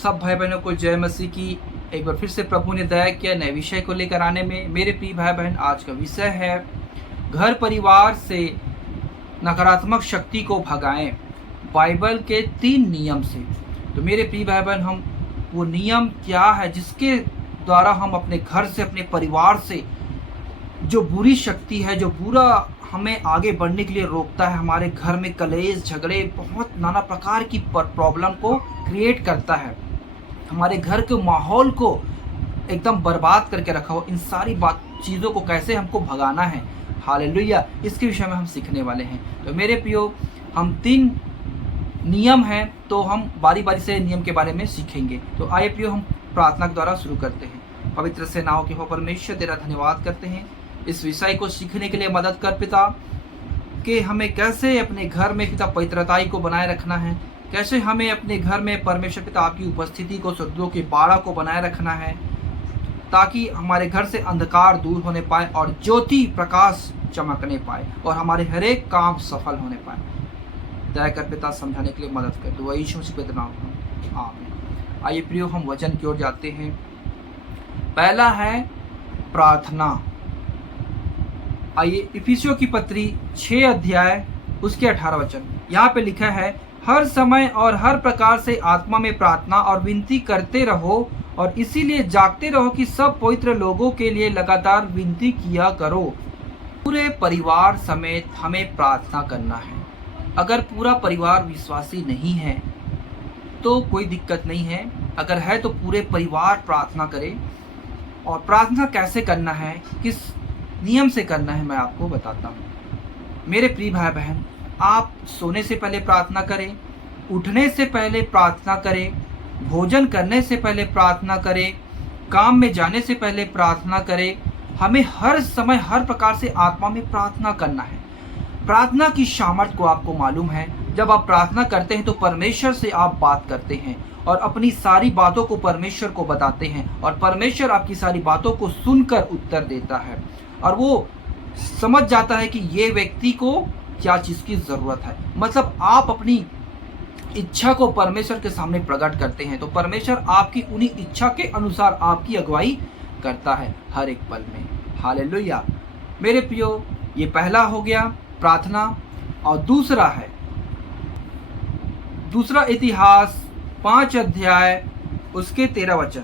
सब भाई बहनों को जय मसीह की। एक बार फिर से प्रभु ने दया किया नए विषय को लेकर आने में। मेरे प्रिय भाई बहन, आज का विषय है घर परिवार से नकारात्मक शक्ति को भगाएं, बाइबल के 3 नियम से। तो मेरे प्रिय भाई बहन, हम वो नियम क्या है जिसके द्वारा हम अपने घर से, अपने परिवार से जो बुरी शक्ति है, जो बुरा हमें आगे बढ़ने के लिए रोकता है, हमारे घर में कलेश, झगड़े, बहुत नाना प्रकार की प्रॉब्लम को क्रिएट करता है, हमारे घर के माहौल को एकदम बर्बाद करके रखा हो, इन सारी चीज़ों को कैसे हमको भगाना है, हालेलुया, इसके विषय में हम सीखने वाले हैं। तो मेरे प्रियो, हम 3 नियम हैं, तो हम बारी बारी से नियम के बारे में सीखेंगे। तो आइए प्रियो, हम प्रार्थना के द्वारा शुरू करते हैं। पवित्र से नाव के हो परमेश्वर, तेरा धन्यवाद करते हैं इस विषय को सीखने के लिए। मदद कर पिता कि हमें कैसे अपने घर में पिता पवित्रताई को बनाए रखना है, कैसे हमें अपने घर में परमेश्वर पिता आपकी उपस्थिति को, स्वर्गदूतों की बाड़ा को बनाए रखना है, ताकि हमारे घर से अंधकार दूर होने पाए और ज्योति प्रकाश चमकने पाए और हमारे हर एक काम सफल होने पाए। दया कर पिता, समझाने के लिए मदद कर दो, यीशु मसीह के नाम में आमीन। आइए प्रियो, हम वचन की ओर जाते हैं। पहला है प्रार्थना। आइए इफिसियों की पत्री 6 अध्याय उसके 18 वचन, यहाँ पे लिखा है, हर समय और हर प्रकार से आत्मा में प्रार्थना और विनती करते रहो और इसीलिए जागते रहो कि सब पवित्र लोगों के लिए लगातार विनती किया करो। पूरे परिवार समेत हमें प्रार्थना करना है। अगर पूरा परिवार विश्वासी नहीं है तो कोई दिक्कत नहीं है, अगर है तो पूरे परिवार प्रार्थना करे। और प्रार्थना कैसे करना है, किस नियम से करना है, मैं आपको बताता हूँ। मेरे प्रिय भाई बहन, आप सोने से पहले प्रार्थना करें, उठने से पहले प्रार्थना करें, भोजन करने से पहले प्रार्थना करें, काम में जाने से पहले प्रार्थना करें। हमें हर समय हर प्रकार से आत्मा में प्रार्थना करना है। प्रार्थना की सामर्थ्य को आपको मालूम है। जब आप प्रार्थना करते हैं तो परमेश्वर से आप बात करते हैं और अपनी सारी बातों को परमेश्वर को बताते हैं और परमेश्वर आपकी सारी बातों को सुनकर उत्तर देता है और वो समझ जाता है कि ये व्यक्ति को क्या चीज़ की ज़रूरत है। मतलब आप अपनी इच्छा को परमेश्वर के सामने प्रकट करते हैं तो परमेश्वर आपकी उन्हीं इच्छा के अनुसार आपकी अगुवाई करता है हर एक पल में। हालेलुया। मेरे प्रियो, ये पहला हो गया प्रार्थना। और दूसरा इतिहास 5 अध्याय उसके 13 वचन,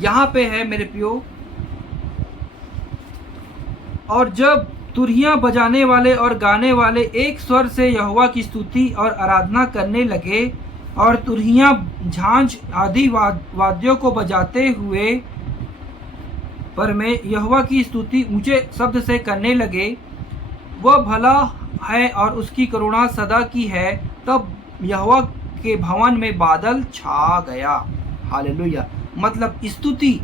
यहाँ पे है मेरे प्रियो, और जब तुरहियां बजाने वाले और गाने वाले एक स्वर से यहोवा की स्तुति और आराधना करने लगे और तुरहियां, झांझ आदि वाद्यों को बजाते हुए यहोवा की स्तुति ऊंचे शब्द से करने लगे, वह भला है और उसकी करुणा सदा की है, तब यहोवा के भवन में बादल छा गया। हालेलुया। मतलब स्तुति।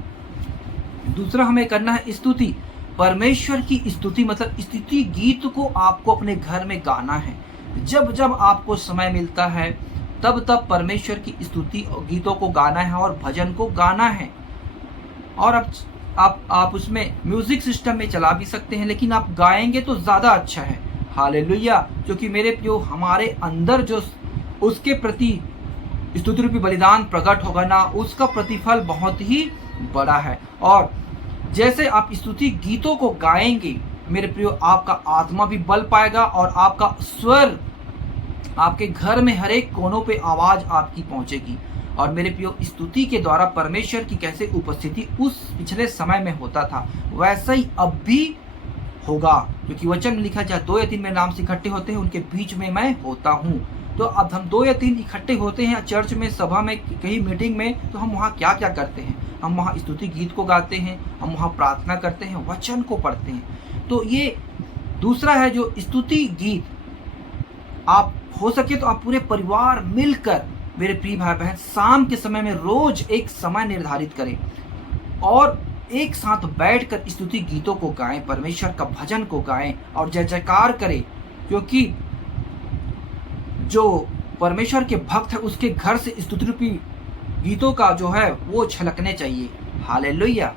दूसरा हमें करना है स्तुति, परमेश्वर की स्तुति। मतलब स्तुति गीत को आपको अपने घर में गाना है। जब जब आपको समय मिलता है तब तब परमेश्वर की स्तुति और गीतों को गाना है और भजन को गाना है। और अब आप उसमें म्यूजिक सिस्टम में चला भी सकते हैं, लेकिन आप गाएंगे तो ज़्यादा अच्छा है। हालेलुया। क्योंकि मेरे प्रियो, हमारे अंदर जो उसके प्रति स्तुति रूपी बलिदान प्रकट होगा ना, उसका प्रतिफल बहुत ही बड़ा है। और जैसे आप स्तुति गीतों को गाएंगे मेरे प्रियो, आपका आत्मा भी बल पाएगा और आपका स्वर, आपके घर में हर एक कोनों पे आवाज़ आपकी पहुंचेगी। और मेरे प्रियो, स्तुति के द्वारा परमेश्वर की कैसे उपस्थिति उस पिछले समय में होता था, वैसा ही अब भी होगा। क्योंकि वचन में लिखा, चाहे 2 या 3 मेरे नाम से इकट्ठे होते हैं उनके बीच में मैं होता हूँ। तो अब हम 2 या 3 इकट्ठे होते हैं चर्च में, सभा में, कहीं मीटिंग में, तो हम वहाँ क्या क्या करते हैं? हम वहाँ स्तुति गीत को गाते हैं, हम वहाँ प्रार्थना करते हैं, वचन को पढ़ते हैं। तो ये दूसरा है जो स्तुति गीत। आप हो सके तो आप पूरे परिवार मिलकर, मेरे प्रिय भाई बहन, शाम के समय में रोज एक समय निर्धारित करें और एक साथ बैठकर स्तुति गीतों को गाएं, परमेश्वर का भजन को गाएं और जय जयकार करें। क्योंकि जो परमेश्वर के भक्त है उसके घर से स्तुति रूपी गीतों का जो है वो छलकने चाहिए। हालेलुया।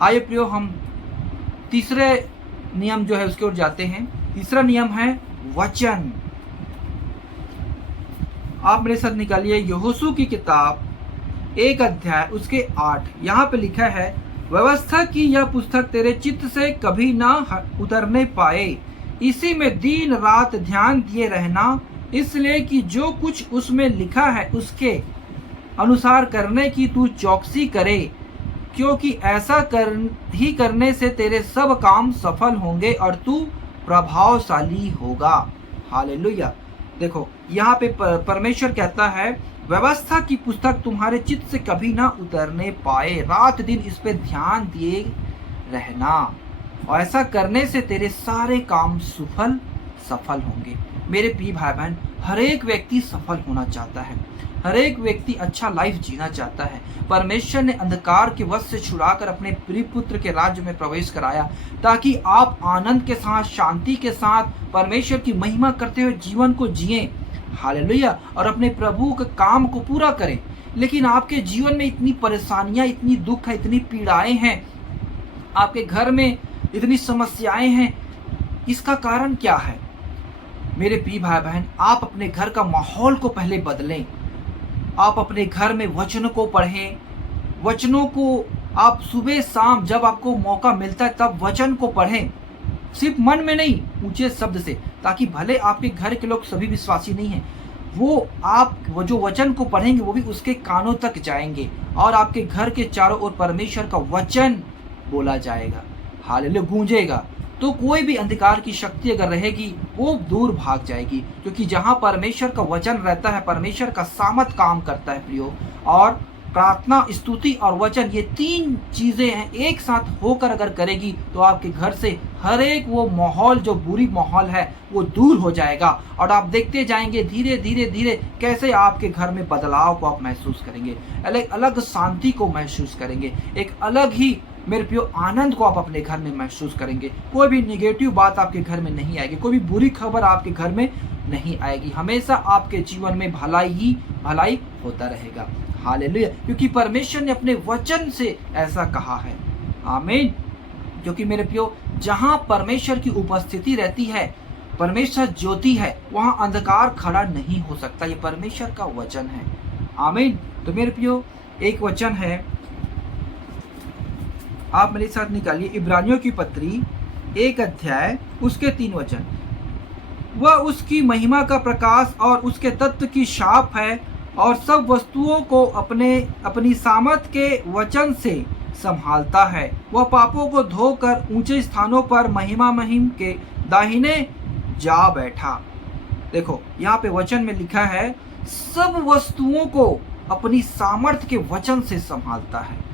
आइए प्रियो, हम तीसरे नियम जो है उसकी ओर जाते हैं। तीसरा नियम है वचन। आप मेरे साथ निकालिए यहोशू की किताब 1 अध्याय उसके 8। यहाँ पे लिखा है, व्यवस्था की यह पुस्तक तेरे चित्त से कभी ना उतरने पाए, इसी में दिन रात ध्यान दिए रहना, इसलिए कि जो कुछ उसमें लिखा है उसके अनुसार करने की तू चौकसी करे, क्योंकि ऐसा करने से तेरे सब काम सफल होंगे और तू प्रभावशाली होगा। हालेलुया। देखो यहाँ पे परमेश्वर कहता है, व्यवस्था की पुस्तक तुम्हारे चित्त से कभी ना उतरने पाए, रात दिन इस पे ध्यान दिए रहना, और ऐसा करने से तेरे सारे काम सफल होंगे। मेरे प्रिय भाई बहन, हर एक व्यक्ति सफल होना चाहता है, हर एक व्यक्ति अच्छा लाइफ जीना चाहता है। परमेश्वर ने अंधकार के वश से छुड़ाकर अपने प्रिय पुत्र के राज्य में प्रवेश कराया, ताकि आप आनंद के साथ, शांति के साथ परमेश्वर की महिमा करते हुए जीवन को जिएं। हालेलुया। और अपने प्रभु के काम को पूरा करें। लेकिन आपके जीवन में इतनी परेशानियां, इतनी दुख है, इतनी पीड़ाएं हैं, आपके घर में इतनी समस्याएं हैं, इसका कारण क्या है? मेरे प्रिय भाई बहन, आप अपने घर का माहौल को पहले बदलें। आप अपने घर में वचनों को पढ़ें, वचनों को आप सुबह शाम जब आपको मौका मिलता है तब वचन को पढ़ें, सिर्फ मन में नहीं, ऊंचे शब्द से, ताकि भले आपके घर के लोग सभी विश्वासी नहीं हैं, वो जो वचन को पढ़ेंगे वो भी उसके कानों तक जाएंगे और आपके घर के चारों ओर परमेश्वर का वचन बोला जाएगा। हालेलुया, गूंजेगा। तो कोई भी अंधकार की शक्ति अगर रहेगी वो दूर भाग जाएगी, क्योंकि जहां परमेश्वर का वचन रहता है, परमेश्वर का सामर्थ काम करता है प्रियो। और प्रार्थना, स्तुति और वचन, ये तीन चीजें हैं, एक साथ होकर अगर करेगी तो आपके घर से हर एक वो माहौल, जो बुरी माहौल है, वो दूर हो जाएगा। और आप देखते जाएंगे धीरे धीरे धीरे कैसे आपके घर में बदलाव को आप महसूस करेंगे, अलग अलग शांति को महसूस करेंगे, एक अलग ही मेरे प्रियो आनंद को आप अपने घर में महसूस करेंगे। कोई भी निगेटिव बात आपके घर में नहीं आएगी, कोई भी बुरी खबर आपके घर में नहीं आएगी। हमेशा आपके जीवन में भलाई ही भलाई होता रहेगा। हालेलुया, क्योंकि परमेश्वर ने अपने वचन से ऐसा कहा है। आमीन। क्योंकि मेरे प्रियो, जहां परमेश्वर की उपस्थिति रहती है, परमेश्वर ज्योति है, वहां अंधकार खड़ा नहीं हो सकता। ये परमेश्वर का वचन है। आमीन। तो मेरे प्रियो, एक वचन है, आप मेरे साथ निकालिए इब्रानियों की पत्री 1 अध्याय उसके 3 वचन। वह उसकी महिमा का प्रकाश और उसके तत्व की छाप है, और सब वस्तुओं को अपनी सामर्थ के वचन से संभालता है। वह पापों को धोकर ऊंचे स्थानों पर महिम के दाहिने जा बैठा। देखो यहाँ पे वचन में लिखा है, सब वस्तुओं को अपनी सामर्थ के वचन से संभालता है।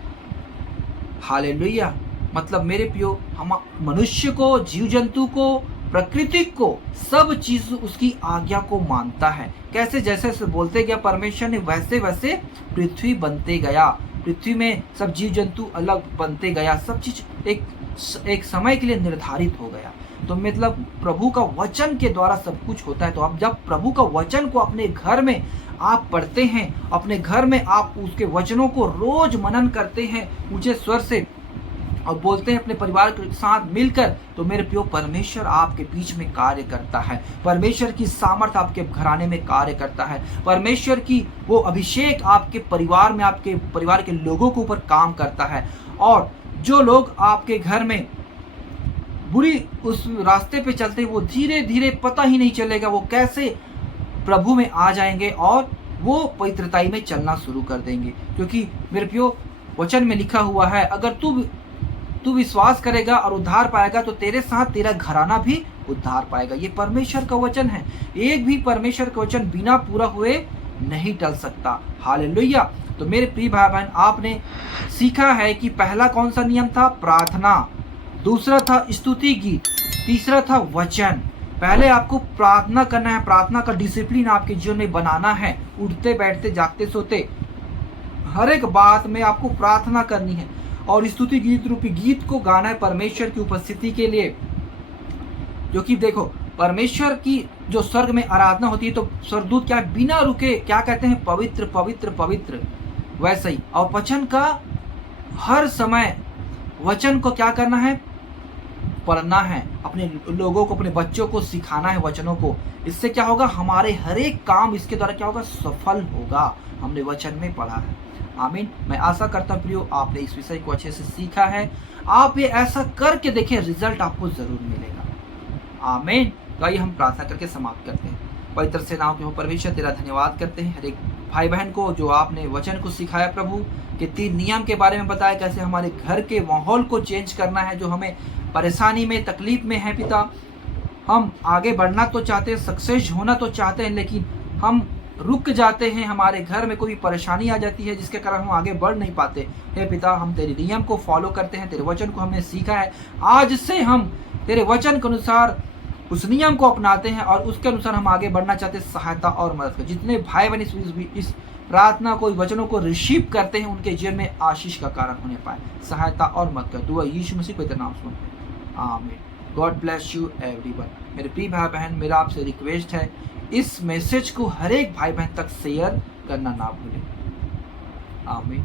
हालेलुया। मतलब मेरे प्रियो, हम मनुष्य को, जीव जंतु को, प्रकृति को, सब चीज उसकी आज्ञा को मानता है। कैसे? जैसे बोलते गया परमेश्वर ने, वैसे वैसे पृथ्वी बनते गया। पृथ्वी में सब जीव जंतु अलग बनते गया, सब चीज एक समय के लिए निर्धारित हो गया। तो मतलब प्रभु का वचन के द्वारा सब कुछ होता है। तो आप जब प्रभु का वचन को अपने घर में आप पढ़ते हैं, अपने घर में आप उसके वचनों को रोज मनन करते हैं ऊंचे स्वर से, और बोलते हैं अपने परिवार के साथ मिलकर, तो मेरे प्रियो, परमेश्वर आपके बीच में कार्य करता है। परमेश्वर की सामर्थ आपके घराने में कार्य करता है। परमेश्वर की वो अभिषेक आपके परिवार में, आपके परिवार के लोगों के ऊपर काम करता है। और जो लोग आपके घर में बुरी उस रास्ते पे चलते हैं, वो धीरे धीरे पता ही नहीं चलेगा वो कैसे प्रभु में आ जाएंगे और वो पवित्रताई में चलना शुरू कर देंगे। क्योंकि मेरे प्रियो, वचन में लिखा हुआ है, अगर तू विश्वास करेगा और उद्धार पाएगा, तो तेरे साथ तेरा घराना भी उद्धार पाएगा। ये परमेश्वर का वचन है। एक भी परमेश्वर का वचन बिना पूरा हुए नहीं टल सकता। हालेलुया। तो मेरे प्रिय भाई बहन, आपने सीखा है कि पहला कौन सा नियम था? प्रार्थना। दूसरा था स्तुति गीत। तीसरा था वचन। पहले आपको प्रार्थना करना है, प्रार्थना का डिसिप्लिन आपके जीवन में बनाना है। उठते बैठते जागते सोते हर एक बात में आपको प्रार्थना करनी है, और स्तुति गीत रूपी गीत को गाना है परमेश्वर की उपस्थिति के लिए। जो कि देखो, परमेश्वर की जो स्वर्ग में आराधना होती है, तो स्वर्गदूत क्या बिना रुके क्या कहते हैं? पवित्र पवित्र पवित्र। वैसे ही और वचन का हर समय, वचन को क्या करना है? पढ़ना है, अपने लोगों को, अपने बच्चों को सिखाना है वचनों को। इससे क्या होगा, हमारे हर एक काम इसके द्वारा क्या होगा, सफल होगा। हमने वचन में पढ़ा है। आमीन। मैं आशा करता हूँ प्रियो आपने इस विषय को अच्छे से सीखा है। आप ये ऐसा करके देखिए, रिजल्ट आपको जरूर मिलेगा। आमीन। तो आइए हम प्रार्थना करके समाप्त करते हैं। पवित्र सेनाओं के हो परमेश्वर, तेरा धन्यवाद करते हैं हर एक भाई बहन को जो आपने वचन को सिखाया प्रभु, के 3 नियम के बारे में बताया, कैसे हमारे घर के माहौल को चेंज करना है, जो हमें परेशानी में, तकलीफ में है पिता। हम आगे बढ़ना तो चाहते हैं, सक्सेस होना तो चाहते हैं, लेकिन हम रुक जाते हैं, हमारे घर में कोई परेशानी आ जाती है जिसके कारण हम आगे बढ़ नहीं पाते। हे पिता, हम तेरे नियम को फॉलो करते हैं, तेरे वचन को हमने सीखा है। आज से हम तेरे वचन के अनुसार उस नियम को अपनाते हैं और उसके अनुसार हम आगे बढ़ना चाहते हैं। सहायता और मदद कर। जितने भाई बहन इस प्रार्थना को, वचनों को रिसीव करते हैं, उनके जीवन में आशीष का कारण होने पाए। सहायता और मदद कर। दुआ यीशु मसीह पवित्र नाम सुनते हैं। आमीन। God bless you everyone. मेरे प्रिय भाई बहन, मेरा आपसे रिक्वेस्ट है, इस मैसेज को हर एक भाई बहन तक शेयर करना ना भूलें। आमीन।